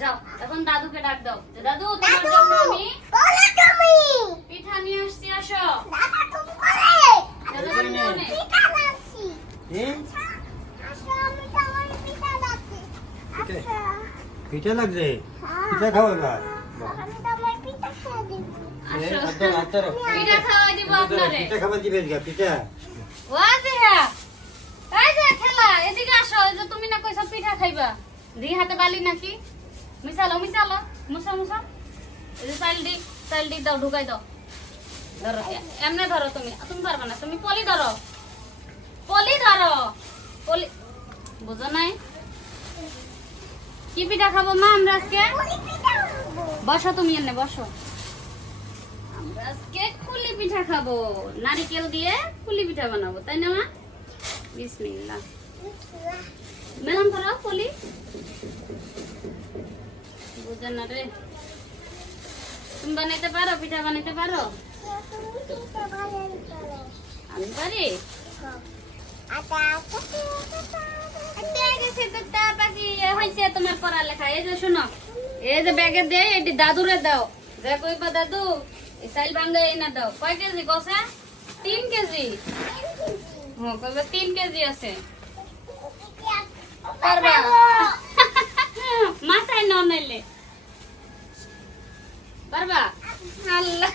যাও এখন দাদুকে ডাক দাও যে দাদু তোমার জন্য আমি পিঠা নিয়ে আসছি আসো দাদা তুমি কোনে পিঠা লাগছে পিঠা খাও এবার আসো পিঠা খাওয়াই দিব আপনারে পিঠা খাবার দিবেন গা পিঠা ওয়াজে হ্যাঁ এই যে খেলা এদিকে আসো এই যে তুমি না কইছো পিঠা খাইবা দি হাতে বালি নাকি মিশালো মুসা এই যে চাইল দি দাও ঢুকাই দাও ধরো এমনে ধরো তুমি তুমি পারবে না তুমি পলি ধরো পলি বুঝো নাই কি পিঠা খাবো মা আমরা আজকে বসো তুমি এনে বসো আমরা আজকে কুলি পিঠা খাবো নারকেল দিয়ে কুলি পিঠা বানাবো তাই না মা বিসমিল্লাহ মেলাম ধরো পলি বুঝে না রে তুমি বানাইতে পারো পিঠা বানাইতে পারো আমি পারি তোমার পড়ালেখা এই যে শোনো এই যে ব্যাগে দে এটি দাদুরে দাও যে কইবা দাদু এই চাইল ভাঙ্গা না দাও কয় কেজি কষা 3 কেজি হ্যাঁ কইবা 3 কেজি আছে পারবা মাথায় ন নাইলে পারবা আল্লাহ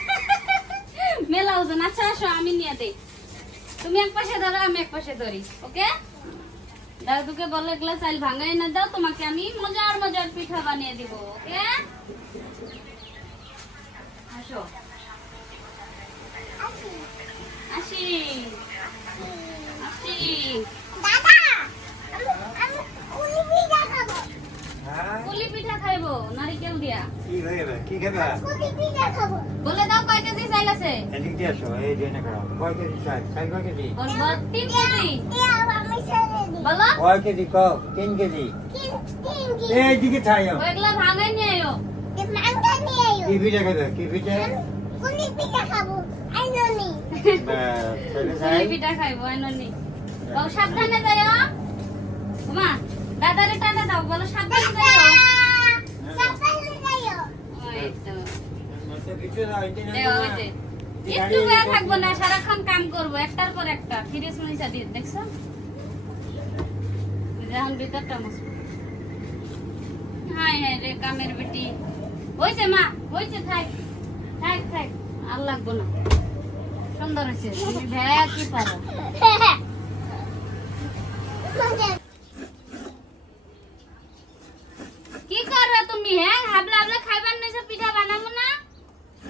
মেলা ওজন আচ্ছা আসো আমি নিয়ে দেই তুমি এক পাশে ধরো আমি এক পাশে ধরি ওকে দাদুকে বলে এগুলা চাল ভাঙাই না দাও তোমাকে আমি মজার পিঠা বানিয়ে দিব ওকে আসো আসি কুলি পিঠা খাইবো নারিকেল দিয়া কি খাবা বলে দাও কয় কেজি চাইল আছে এদিক দিয়ে আসো এই যে না করো কয় কেজি চাই কয় কেজি বলবো 3 কেজি বলো কয় কেজি কও 3 কেজি এই দিকে ছাইও ওইগুলা ভাঙাই নিয়ে আয়ো কি পিঠা খাবে কি পিঠা কুলি পিঠা খাইবো আইননি ও সাবধানে যাইও মা দাদারে টাটা দাও বলো সাবধানে যাইও ওই তো একটু বেয়া থাকবো না সারাক্ষণ কাম করবো একটার পর একটা ফিরে শুনিসা দিয়ে দেখছো এখন ভিতরটা মস্ত হাই রে কামের বেটি হয়েছে মা হয়েছে থাক আর লাগবো না সুন্দর হয়েছে তুমি ভ্যা কি পারো কি করো তুমি হ্যাঁ হাবলা খাইবার নাই পিঠা বানাবো না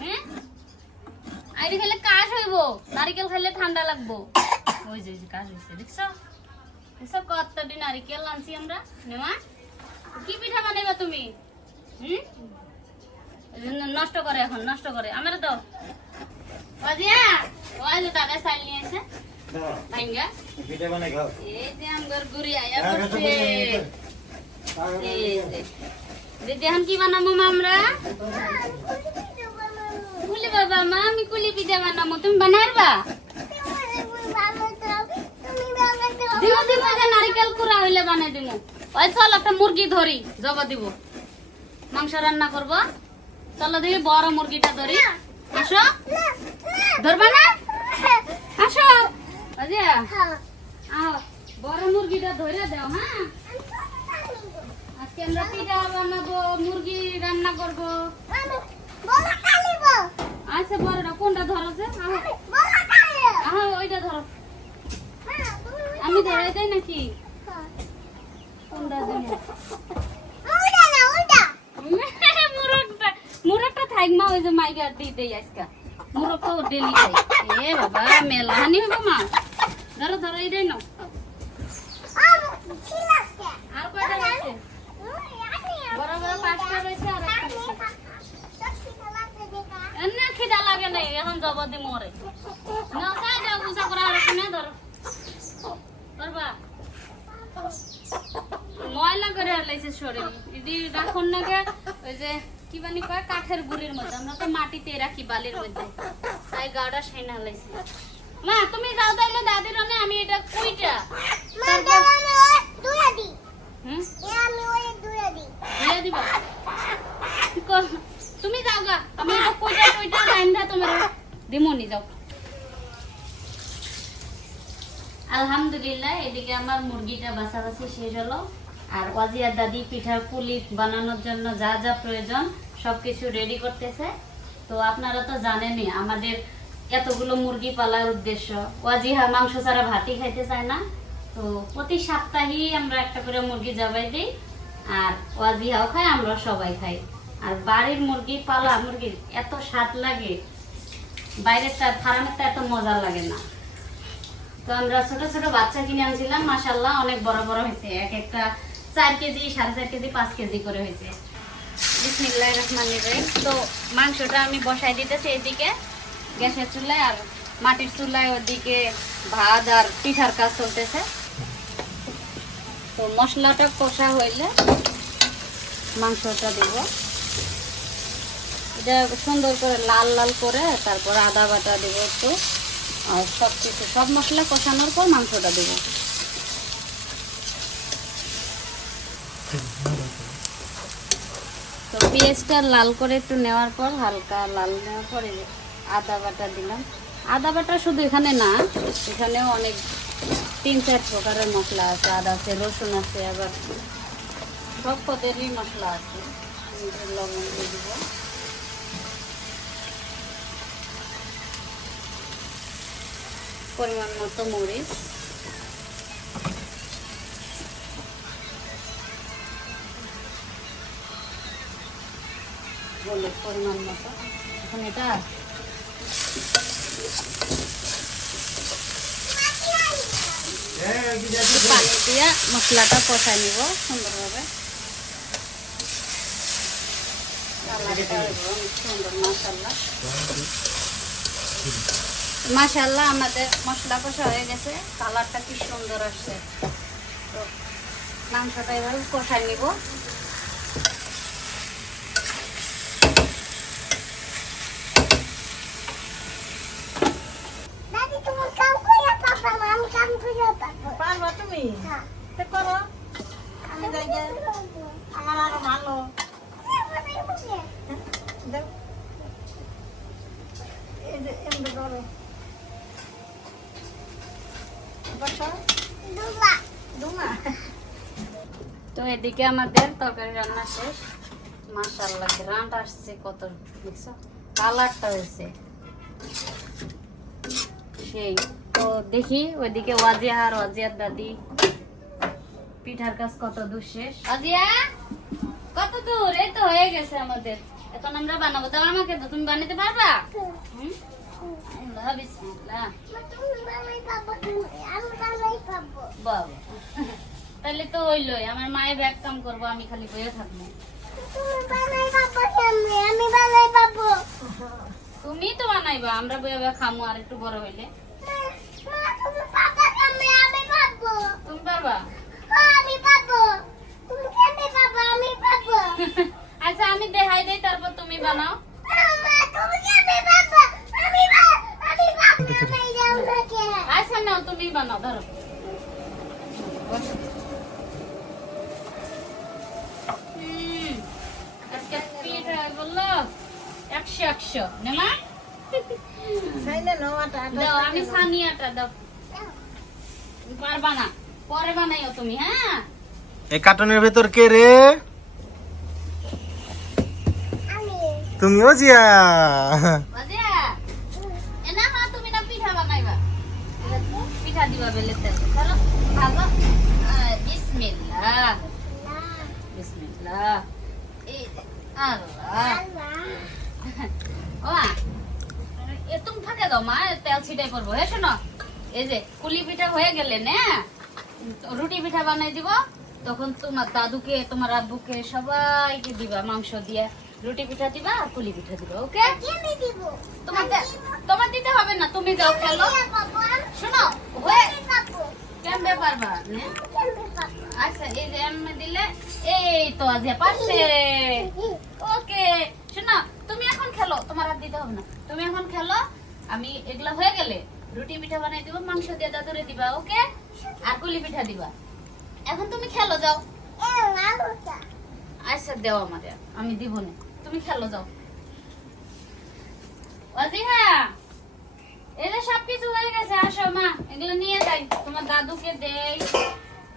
হ্যাঁ আইডি খেলে কাশ হইব নারিকেল খাইলে ঠান্ডা লাগবো ওই যে কাশ হইছে দেখছো এসব কতটি নারিকেল আনছি আমরা নেমা কি পিঠা বানাইবা তুমি নষ্ট করে এখন নষ্ট করে আমার দাও বাজিয়া ওই যে দাদা চাইল নিয়ে এসে ভাইঙ্গা পিঠা বানাই খাও এই যে আমগর গুড়ি আয়া বসে দিদি এখন কি বানাবো মা আমরা কুলি বাবা মা আমি কুলি পিঠা বানাবো তুমি বানাইবা দিব নারিকেল কুড়া হইলে বানাই দিব ওই চল একটা মুরগি ধরি জবা দিব মাংস রান্না করব চলো দেখি বড় মুরগিটা ধরি আসো ধরবা না আসো বাজিয়া আও বড় মুরগিটা ধরে দাও হ্যাঁ আজকে আমরা পিঠা বানাবো মুরগি রান্না করব আচ্ছা বড়টা কোনটা ধরছে আহ ওইটা ধরো আমি ধরে দেই নাকি কোনটা দেব মুরগটা থাক মা ওই যে মাইগার দিয়ে দেই আজকে মুরগ তো ডেলি খাই এ বাবা মেলা হানি হবে মা ধরো এই দেই না আর কয়টা আছে বড় পাঁচটা রয়েছে আর একটা এনে খিদা লাগে নাই এখন যাব দি মরে না কাই যাও উসা করা আর না ধর করবা ময়লা করে লাইছে শরীর ইদি রাখুন নাকে ওই যে কি বানি কয় কাঠের গুড়ির মধ্যে আমরা তো মাটিতে রাখি বালির মধ্যে তাই গাড়া সাইনা লাইছে মা তুমি যাও তাইলে দাদির অনে আমি এটা কইটা মা দাও আমি দুয়া দি আমি ওই দুয়া দি দিবা তুমি যাও গা, আমি এটা কইটা রাইন্দা তোমার দিমনি যাও। আলহামদুলিল্লাহ, এদিকে আমার মুরগিটা বাছাবাছি শেষ হলো। আর ওয়াজিয়ার দাদি পিঠার পুলি বানানোর জন্য যা যা প্রয়োজন সবকিছু রেডি করতেছে। তো আপনারা তো জানেনই আমাদের এতগুলো মুরগি পালার উদ্দেশ্য। ওয়াজিহা মাংস ছাড়া ভাতই খাইতে চায় না। তো প্রতি সপ্তাহেই আমরা একটা করে মুরগি জবাই দিই, আর ওয়াজিহাও খায়, আমরা সবাই খাই। আর বাড়ির মুরগি পালা মুরগির এত স্বাদ লাগে, বাইরের ফার্মের এত মজা লাগে না। তো আমরা ছোট ছোট বাচ্চা কিনে আনছিলাম, মাশাআল্লাহ অনেক বড় বড় হয়েছে, এক একটা 4 কেজি 4.5 কেজি 5 কেজি করে হয়েছে। বিসমিল্লাহির রহমানির রহিম। তো মাংসটা আমি বসাই দিতেছি এদিকে গ্যাসের চুলায়, আর মাটির চুলায় ওদিকে ভাত আর পিঠার কাজ চলতেছে। তো মশলাটা কষা হইলে মাংসটা দিব, এটা সুন্দর করে লাল লাল করে, তারপর আদা বাটা দেবো একটু, আর সব মশলা কষানোর পর মাংসটা দেব। তো পেঁয়াজটা লাল করে একটু নেওয়ার পর, হালকা লাল নেওয়ার পরে আদা বাটা দিলাম। আদা বাটা শুধু এখানে না, এখানেও অনেক 3-4 প্রকারের মশলা আছে। আদা আছে, রসুন আছে, আবার সব পদেরই মশলা আছে। লবণ দিয়ে দিব, পরিমাণ মতো মরিচ, হলুদ পরিমাণ মতো। এখন এটা পানি দিয়ে মশলাটা কষাই নিব সুন্দরভাবে। সুন্দর মাশাআল্লাহ, মাশাআল্লাহ আমাদের মশলা কষা হয়ে গেছে, কালারটা কি সুন্দর আসছে। তো মাংসটা এভাবে কষাই নিব। পারবা তুমি? তে করো, আমি যাই গে। আমার আরো ভালো দেখ, এই যে এমনি করো বসো দুমা। তো এদিকে আমাদের তরকারি রান্না শেষ। মাশাআল্লাহ গ্রান্ট আসছে কত, দেখছো কালারটা হয়েছে সেই। তো দেখি ওইদিকে ওয়াজিয়া আর ওয়াজিয়ার দাদি পিঠার কাজ কত দূর শেষ। ওয়াজিয়া কত দূর? এই তো হয়ে গেছে আমাদের, এখন আমরা বানাবো। দাও আমাকে, তো তুমি বানাতে পারবা? আল্লাহ বিসমিল্লাহ। বাবা তাহলে তো হইলই, আমার মায়ের ব্যাগ কাম করবো, আমি খালি বইয়ে থাকবো। তুমি তো বানাইবা, আমরা বইয়ে বইয়ে খামো আর একটু বড় হইলে। তুমি পারবা? আচ্ছা আমি দেখাই দেই, তারপর তুমি বানাও। আচ্ছা নাও তুমি বানাও, ধরো। আজকে পিঠা বললো 100 নেমা। সাইনে নাও আটা দাও, আমি সানিয়াটা দাও। পারবা না, পরে বানাইও তুমি। হ্যাঁ, এই কার্টুনের ভেতর কে রে? তুমিও জিয়া। বাজিয়া এনা মা, তুমি না পিঠা বানাইবা, পিঠা দিবা বেলে তেল। চলো ভাজো। বিসমিল্লাহ বিসমিল্লাহ। এই আল্লাহ, ও মা এ তুমি ফাঁকে দাও মা, তেল ছিটাই পড়বো। হ্যাঁ শোনো, এই যে কুলি পিঠা হয়ে গেলে না, রুটি পিঠা বানাই দিব, তখন তোমার দাদুকে তোমার আব্বুকে সবাইকে দিবা, মাংস দিয়ে রুটি পিঠা দিবা আর কুলি পিঠা দিবা। ওকে? তোমার দিতে হবে না, তুমি যাও খেলো। শোনো কেমনে পারবা? আচ্ছা এই যে এমনি দিলে, এই তো আজ পারছে। ওকে শোনো, তুমি এখন খেলো, তোমার আর দিতে হবে না, তুমি এখন খেলো। আমি এগুলা হয়ে গেলে রুটি পিঠা বানাই দিব, মাংস দিয়ে দাদুরে দিবা। ওকে? আর কুলি পিঠা দিবা। এখন তুমি খেলো, যাও। আচ্ছা দেও আমারে, আমি দিব না। তুমি তুমি খেলো যাও। ওয়াজিহা, এই যে সবকিছু হয়ে গেছে, আসো মা এগুলো নিয়ে যাই, তোমার দাদুকে দেই।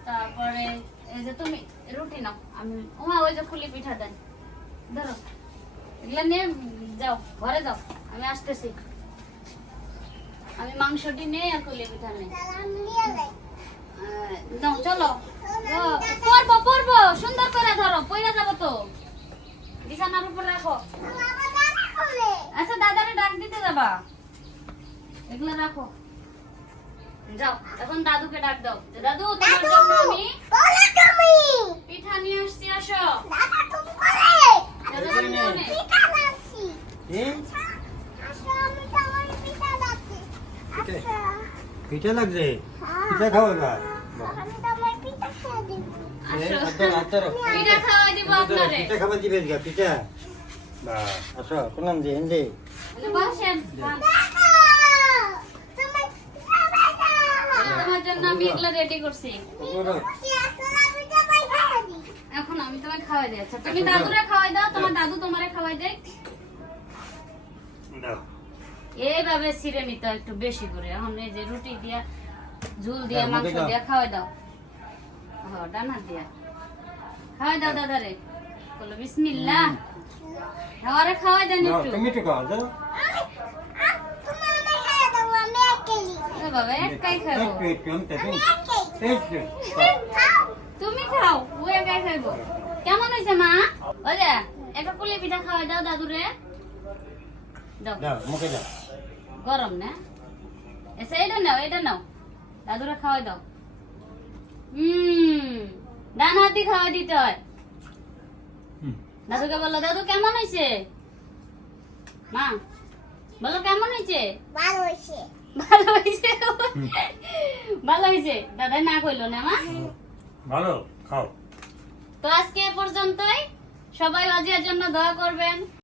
তারপরে এই যে তুমি রুটি নাও, আমি ওমা ওই যে খুলি পিঠা দেন, ধরো এগুলো নিয়ে যাও, ঘরে যাও, আমি আসতেছি। আমি মাংসটি নেই আর খুলি পিঠা নেই। নাও চলো, পরবো পরবো, সুন্দর করে ধরো, পয়রা যাবো তো। বিছানার উপর রাখো। আচ্ছা দাদারে ডাক দিতে যাবা, এগুলো রাখো। যাও এখন দাদুকে ডাক দাও, যে দাদু তোমার জন্য আমি পিঠা নিয়ে আসছি, আসো। দাদা, তুমি অনেক। পিঠা লাগছে, পিঠা খাও এবার। আসো, পিঠা খাওয়াই দিব আপনারে। পিঠা খাবার দিবেন গা, পিঠা। বাহ, আসো, কোনাম যে হিন্দি। বসেন, তোমার জন্য আমি এগুলো রেডি করছি, এখন আমি তোমায় খাওয়াই দিই। আচ্ছা তুমি দাদুরে খাওয়াই দাও, তোমার দাদু তোমারে খাওয়াই দেয়। দাও। এইভাবে ছিঁড়ে নিতে হয় একটু বেশি করে। এখন এই যে রুটি দিয়া, ঝুল দিয়া, মাংস দিয়া খাওয়াই দাও। ডান হাত দিয়া খাওয়াই দাও দাদারে, বলো বিসমিল্লাহ। আরে খাওয়াই দেন দাও, একটু। তুমি তো খাও, দাও। এ বাবা একাই খাবো, একটু, আমি তো দিই। একটু, তুমি খাও, ও একাই খাইবো। কেমন হয়েছে মা? ওই যে একটা কুলি পিঠা খাওয়াই দাও দাদুরে, দাও। দাও, মুখে দাও। গরম না? এসে এটা নাও, এটা নাও, দাদুরে খাওয়াই দাও। ডান হাত দিয়ে খাওয়াই দিতে হয়। দাদুকে বলো, দাদু কেমন হয়েছে? মা বলো কেমন হয়েছে? ভালো হয়েছে, ভালো হয়েছে। দাদা না কইলো না মা? ভালো, খাও। তো আজকে এ পর্যন্তই। সবাই ওয়াজিয়ার জন্য দোয়া করবেন।